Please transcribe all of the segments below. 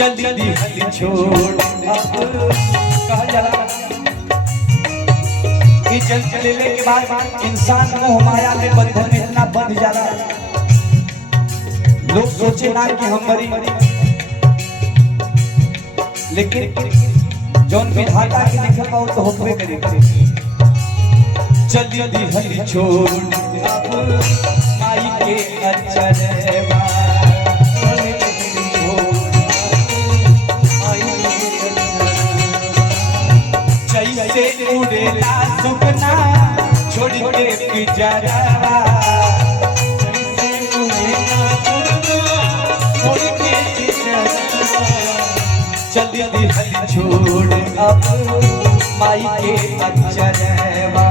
चली हली छोड़ अब कहा जाला कि चल चले के बाद इंसान मोह माया के बंधन में इतना बंध जाला लोग सोचे ना कि हम मरी लेकिन जौन विधाता के लिखल बा तो होबे करी चली हली छोड़ अब माई के अचरवा जैसे उड़ेला सुपना छोड़ के पिंजरवा चली हली छोड़ अब माई के अचरवा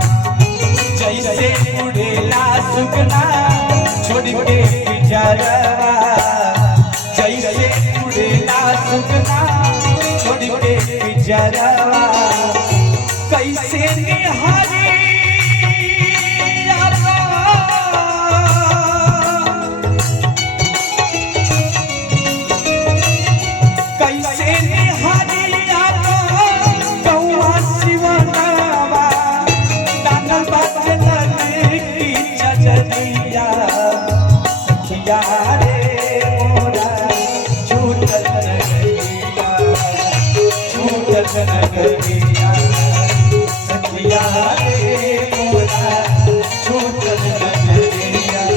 जैसे उड़ेला सुपना छोड़ के पिंजरवा जैसे उड़ेला सुपना छोड़ के पिंजरवा कैसे निहारी कैसे निहारी कौआ शिवनावा दानल बचन की चजरिया सखिया रे मोरा छूटल नगरिया सखिया रे मोरा छूटल नगरिया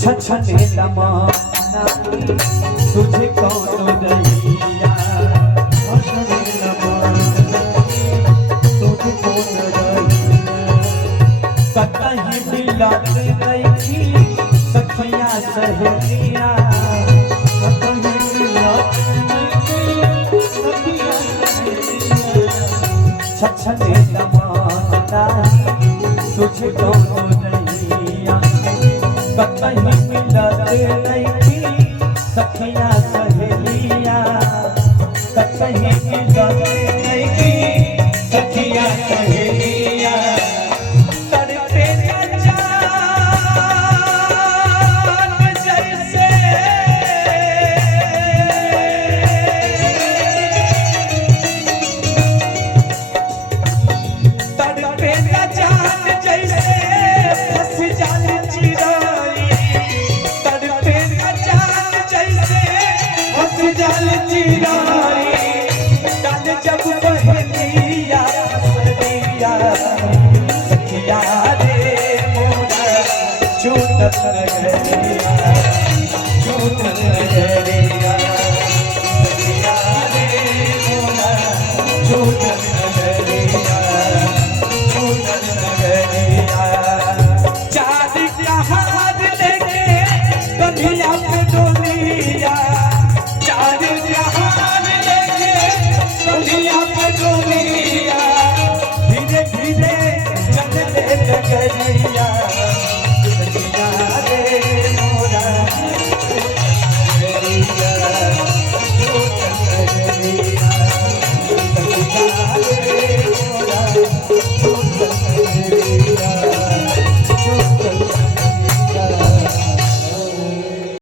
छछने लमाना तुझे कौन दैया छछने लमाना तुझे कौन दैया कतही मिलत नहीं सखिया सहेलिया कतही मिलत नहीं सखिया सहेलिया छछने लमाना तुझे कौन दैया कतही मिलत नहीं सखिया सहेलिया कतही मिलत नहीं सखिया सहेलिया तड़पे जान जैसे तड़पे जान जैसे फंस जान चिराई तड़पे जान जैसे फंस जान चिराई डाल जब बहलिया सदिया सखिया रे मोरा छूटल नगरिया